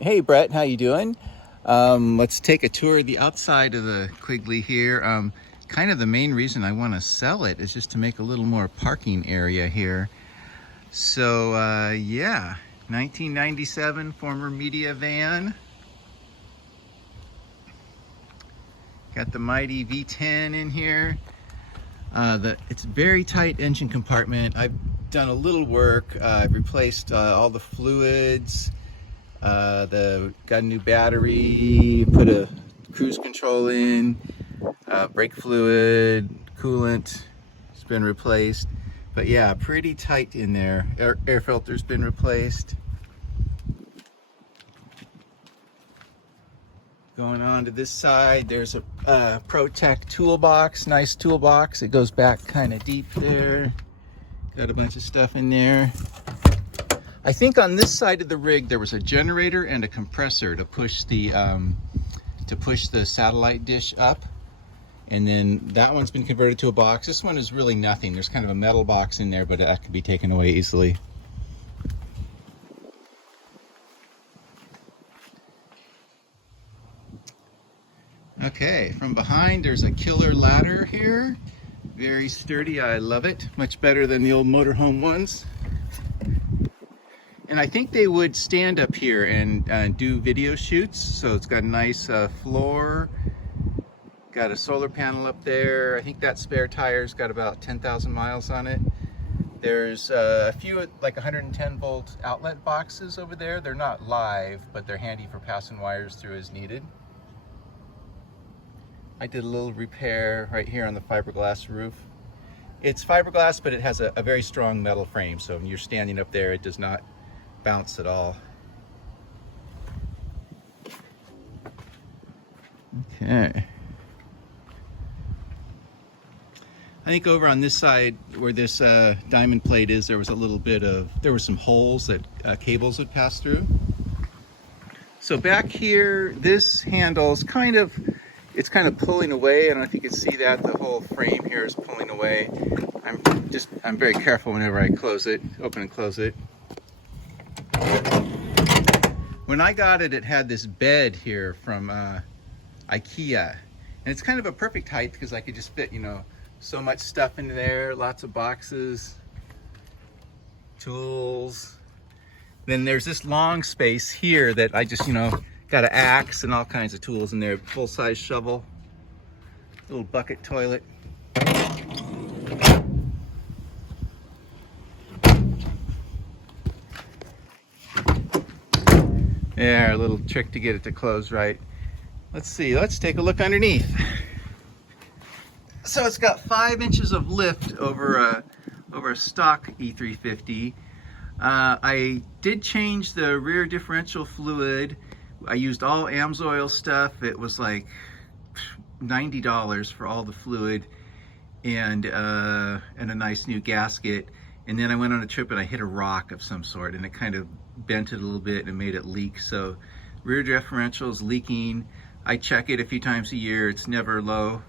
Hey Brett, how you doing? Let's take a tour of the outside of the Quigley here. Kind of the main reason I want to sell it is just to make a little more parking area here. So yeah, 1997 former media van. Got the mighty V10 in here. It's very tight engine compartment. I've done a little work. I've replaced all the fluids. Got a new battery, put a cruise control in, brake fluid, coolant has been replaced. But yeah, pretty tight in there. Air filter's been replaced. Going on to this side, there's a ProTech toolbox, nice toolbox. It goes back kind of deep there. Got a bunch of stuff in there. I think on this side of the rig there was a generator and a compressor to push the satellite dish up, and then that one's been converted to a box. This one is really nothing. There's kind of a metal box in there, but that could be taken away easily. Okay, from behind there's a killer ladder here. Very sturdy, I love it. Much better than the old motorhome ones. And I think they would stand up here and do video shoots. So it's got a nice floor, got a solar panel up there. I think that spare tire's got about 10,000 miles on it. There's a few like 110 volt outlet boxes over there. They're not live, but they're handy for passing wires through as needed. I did a little repair right here on the fiberglass roof. It's fiberglass, but it has a very strong metal frame. So when you're standing up there, it does not bounce at all. Okay. I think over on this side where this diamond plate is, there was some holes that cables would pass through. So back here, this handle's kind of pulling away. I don't know if you can see that. The whole frame here is pulling away. I'm very careful whenever I open and close it. When I got it, it had this bed here from IKEA, and it's kind of a perfect height because I could just fit, so much stuff in there, lots of boxes, tools. Then there's this long space here that I just, got an axe and all kinds of tools in there, full-size shovel, little bucket toilet. Yeah, a little trick to get it to close right. Let's see, let's take a look underneath. So it's got 5 inches of lift over a stock E350. I did change the rear differential fluid. I used all AMSOIL stuff. It was like $90 for all the fluid and a nice new gasket. And then I went on a trip and I hit a rock of some sort, and it kind of bent it a little bit and made it leak. So rear differential is leaking. I check it a few times a year. It's never low.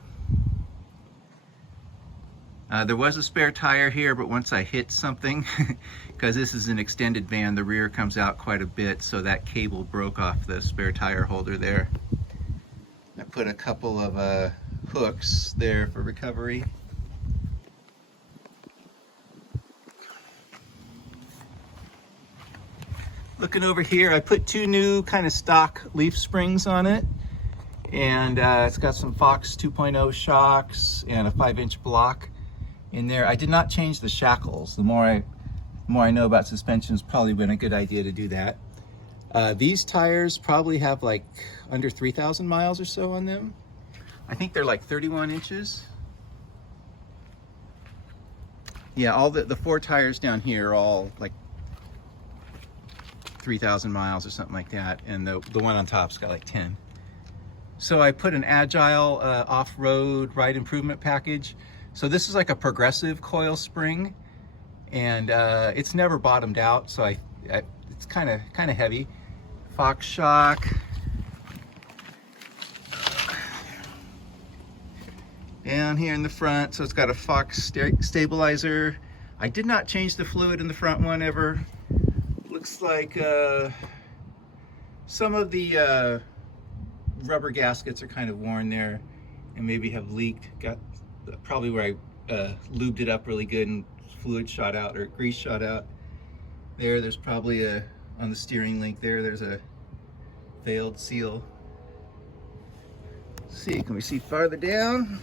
There was a spare tire here, but once I hit something, because this is an extended van, the rear comes out quite a bit, so that cable broke off the spare tire holder there. I put a couple of hooks there for recovery. Looking over here, I put 2 new kind of stock leaf springs on it, and it's got some Fox 2.0 shocks and a 5-inch block in there. I did not change the shackles. The more I know about suspension, it's probably been a good idea to do that. These tires probably have like under 3,000 miles or so on them. I think they're like 31 inches. Yeah, all the 4 tires down here are all like 3,000 miles or something like that, and the one on top's got like 10. So I put an Agile off-road ride improvement package. So this is like a progressive coil spring, and it's never bottomed out, so it's kind of heavy. Fox shock. Down here in the front, so it's got a Fox stabilizer. I did not change the fluid in the front one ever. Looks like Some of the rubber gaskets are kind of worn there and maybe have leaked. Got probably where I lubed it up really good and fluid shot out or grease shot out. There's probably on the steering link there's a failed seal. Let's see, can we see farther down?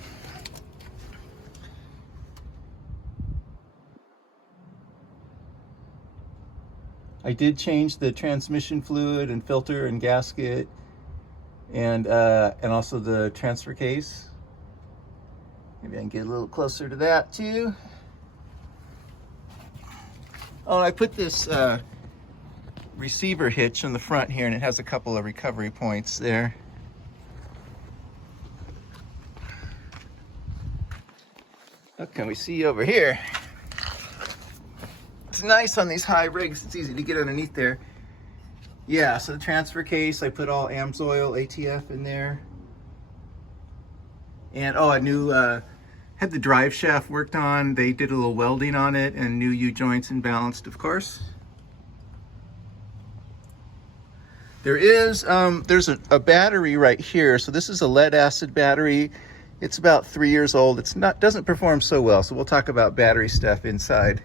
I did change the transmission fluid and filter and gasket and also the transfer case. Maybe I can get a little closer to that too. Oh, I put this receiver hitch in the front here, and it has a couple of recovery points there. What can we see over here? It's nice on these high rigs, it's easy to get underneath there. Yeah, so the transfer case, I put all AMSOIL ATF in there. And oh, I had the drive shaft worked on. They did a little welding on it and new U-joints and balanced, of course. There's a battery right here. So this is a lead acid battery. It's about 3 years old. Doesn't perform so well. So we'll talk about battery stuff inside.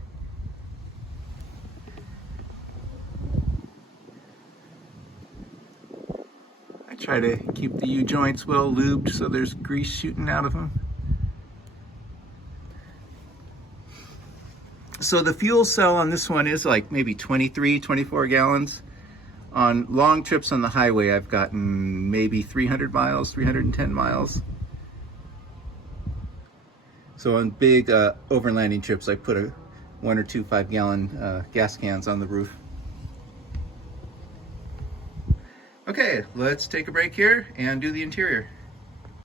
I try to keep the U-joints well lubed so there's grease shooting out of them. So the fuel cell on this one is like maybe 23, 24 gallons. On long trips on the highway, I've gotten maybe 300 miles, 310 miles. So on big overlanding trips, I put 1 or 2 5-gallon gas cans on the roof. Okay, let's take a break here and do the interior.